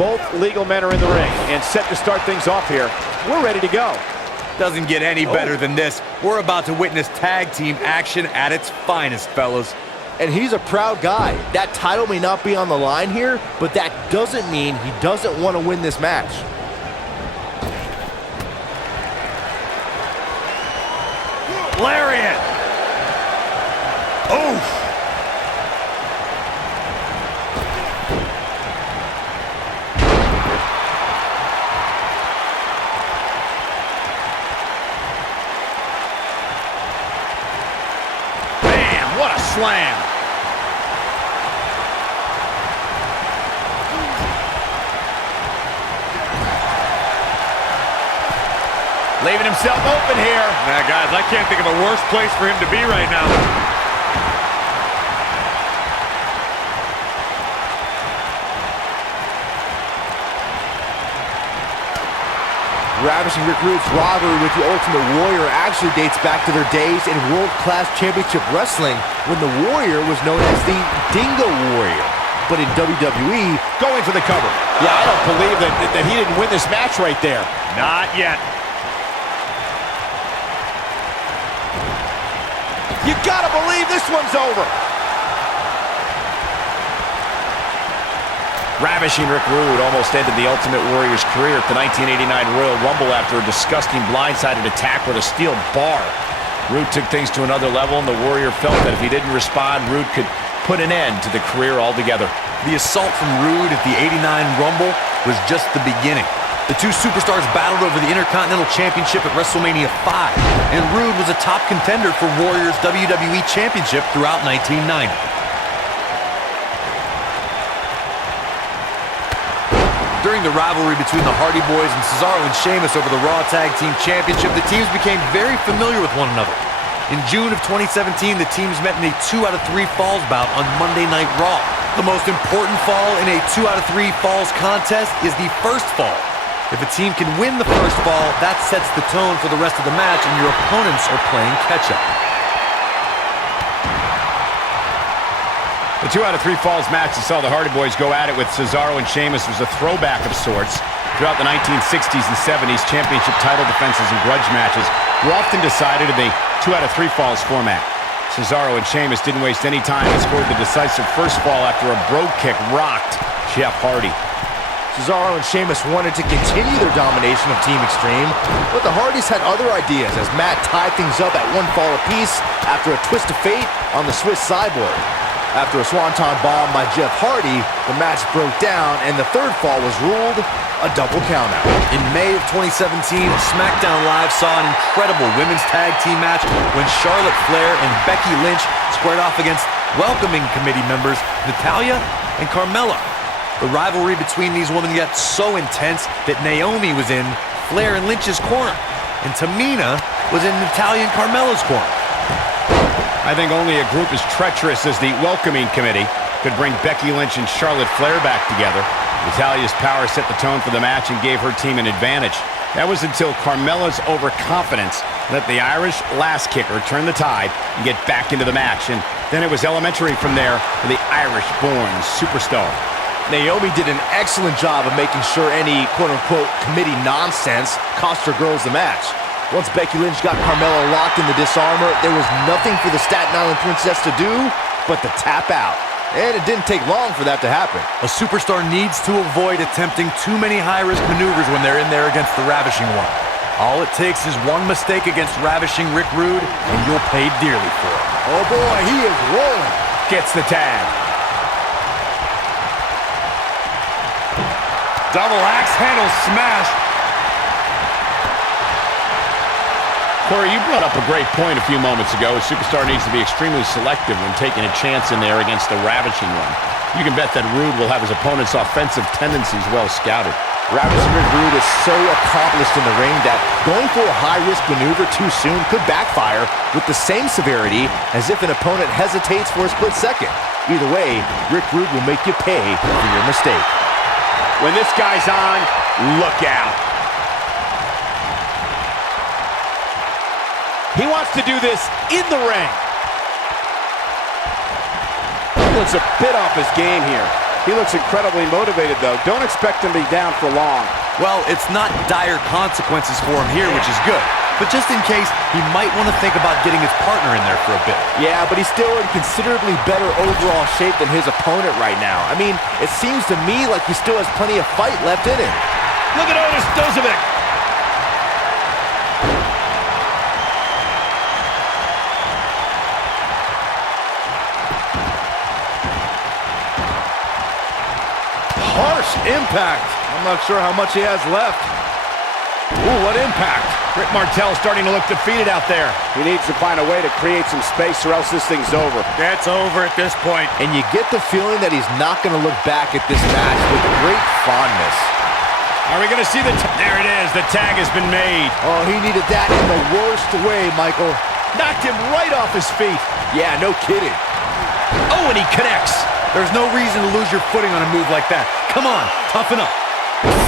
Both legal men are in the ring and set to start things off here. We're ready to go. Doesn't get any better than this. We're about to witness tag team action at its finest, fellas. And he's a proud guy. That title may not be on the line here, but that doesn't mean he doesn't want to win this match. Lariat! Oof! Bam! What a slam! Leaving himself open here. Now, guys, I can't think of a worse place for him to be right now. Ravishing Rick Rude's rivalry with the Ultimate Warrior actually dates back to their days in World-Class Championship Wrestling when the Warrior was known as the Dingo Warrior. But in WWE, going for the cover. Yeah, I don't believe that he didn't win this match right there. Not yet. You gotta believe this one's over. Ravishing Rick Rude almost ended the Ultimate Warrior's career at the 1989 Royal Rumble after a disgusting blindsided attack with a steel bar. Rude took things to another level, and the Warrior felt that if he didn't respond, Rude could put an end to the career altogether. The assault from Rude at the '89 Rumble was just the beginning. The two superstars battled over the Intercontinental Championship at WrestleMania 5, and Rude was a top contender for Warrior's WWE Championship throughout 1990. During the rivalry between the Hardy Boys and Cesaro and Sheamus over the Raw Tag Team Championship, the teams became very familiar with one another. In June of 2017, the teams met in a 2 out of 3 falls bout on Monday Night Raw. The most important fall in a 2 out of 3 falls contest is the first fall. If a team can win the first fall, that sets the tone for the rest of the match, and your opponents are playing catch-up. The 2 out of 3 falls match that saw the Hardy Boys go at it with Cesaro and Sheamus was a throwback of sorts. Throughout the 1960s and 70s, championship title defenses and grudge matches were often decided in the 2 out of 3 falls format. Cesaro and Sheamus didn't waste any time and scored the decisive first fall after a brogue kick rocked Jeff Hardy. Cesaro and Sheamus wanted to continue their domination of Team Extreme, but the Hardys had other ideas as Matt tied things up at 1 fall apiece after a twist of fate on the Swiss Cyborg. After a swanton bomb by Jeff Hardy, the match broke down and the third fall was ruled a double countout. In May of 2017, SmackDown Live saw an incredible women's tag team match when Charlotte Flair and Becky Lynch squared off against welcoming committee members Natalya and Carmella. The rivalry between these women got so intense that Naomi was in Flair and Lynch's corner, and Tamina was in Natalya and Carmella's corner. I think only a group as treacherous as the welcoming committee could bring Becky Lynch and Charlotte Flair back together. Natalya's power set the tone for the match and gave her team an advantage. That was until Carmella's overconfidence let the Irish last kicker turn the tide and get back into the match. And then it was elementary from there for the Irish-born superstar. Naomi did an excellent job of making sure any quote-unquote committee nonsense cost her girls the match. Once Becky Lynch got Carmella locked in the disarmor, there was nothing for the Staten Island Princess to do but to tap out. And it didn't take long for that to happen. A superstar needs to avoid attempting too many high-risk maneuvers when they're in there against the Ravishing One. All it takes is one mistake against Ravishing Rick Rude, and you'll pay dearly for it. Oh boy, he is rolling. Gets the tag. Double axe handle smash. Corey, you brought up a great point a few moments ago. A superstar needs to be extremely selective when taking a chance in there against the Ravishing One. You can bet that Rude will have his opponent's offensive tendencies well scouted. Ravishing Rick Rude is so accomplished in the ring that going for a high-risk maneuver too soon could backfire with the same severity as if an opponent hesitates for a split second. Either way, Rick Rude will make you pay for your mistake. When this guy's on, look out. He wants to do this in the ring. He looks a bit off his game here. He looks incredibly motivated, though. Don't expect him to be down for long. Well, it's not dire consequences for him here, which is good. But just in case, he might want to think about getting his partner in there for a bit. Yeah, but he's still in considerably better overall shape than his opponent right now. I mean, it seems to me like he still has plenty of fight left in him. Look at Otis. Harsh impact. I'm not sure how much he has left. Ooh, what impact. Rick Martel starting to look defeated out there. He needs to find a way to create some space or else this thing's over. That's over at this point. And you get the feeling that he's not going to look back at this match with great fondness. Are we going to see the... There it is. The tag has been made. Oh, he needed that in the worst way, Michael. Knocked him right off his feet. Yeah, no kidding. Oh, and he connects. There's no reason to lose your footing on a move like that. Come on, toughen up.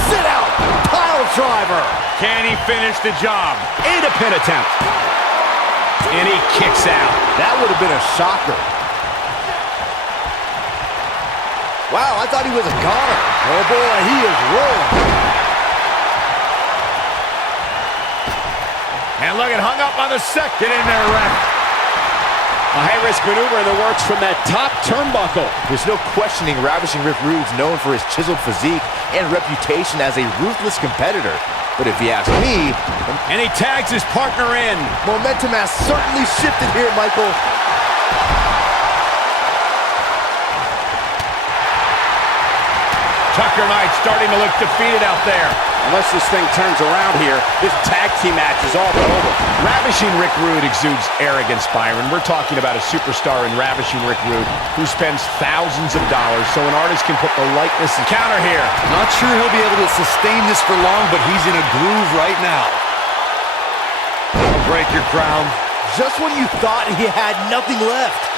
Sit out! Pile driver! Can he finish the job? And a pin attempt. And he kicks out. That would have been a shocker. Wow, I thought he was a goner. Oh boy, he is rolling. And look, it hung up on the second. Get in there, Rick. A high-risk maneuver in the works from that top turnbuckle. There's no questioning Ravishing Rick Rude's known for his chiseled physique and reputation as a ruthless competitor. But if you ask me... And he tags his partner in. Momentum has certainly shifted here, Michael. Tucker Knight starting to look defeated out there. Unless this thing turns around here, this tag team match is all but over. Ravishing Rick Rude exudes arrogance, Byron. We're talking about a superstar in Ravishing Rick Rude who spends thousands of dollars so an artist can put the likeness and counter here. Not sure he'll be able to sustain this for long, but he's in a groove right now. Break your crown. Just when you thought he had nothing left.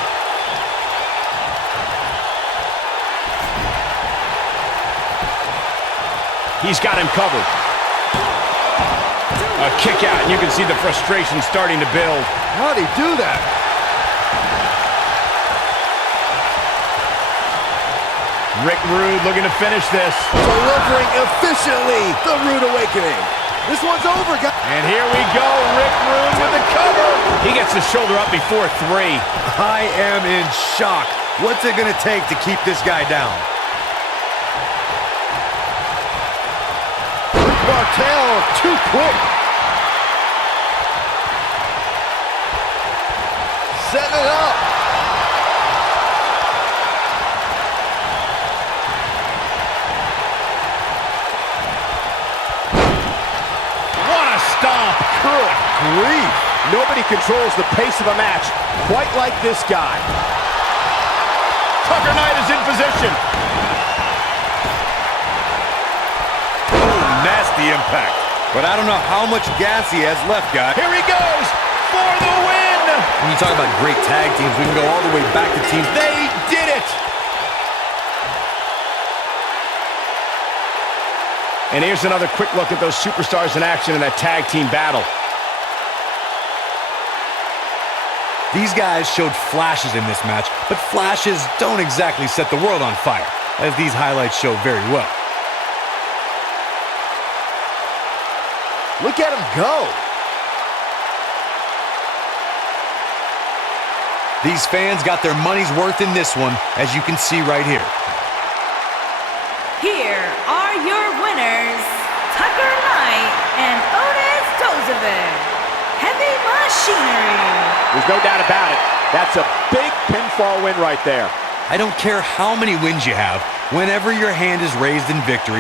He's got him covered. A kick out, and you can see the frustration starting to build. How'd he do that? Rick Rude looking to finish this. Delivering efficiently. The Rude Awakening. This one's over, guys. And here we go, Rick Rude with the cover. He gets the shoulder up before 3. I am in shock. What's it going to take to keep this guy down? Martel, too quick. Setting it up. What a stomp. Good grief. Nobody controls the pace of a match quite like this guy. Tucker Knight is in position. Nasty impact. But I don't know how much gas he has left, guys. Here he goes for the win. When you talk about great tag teams, we can go all the way back to teams. They did it. And here's another quick look at those superstars in action in that tag team battle. These guys showed flashes in this match, but flashes don't exactly set the world on fire, as these highlights show very well. Look at him go. These fans got their money's worth in this one, as you can see right here. Here are your winners, Tucker Knight and Otis Heavy machinery. There's no doubt about it. That's a big pinfall win right there. I don't care how many wins you have, whenever your hand is raised in victory,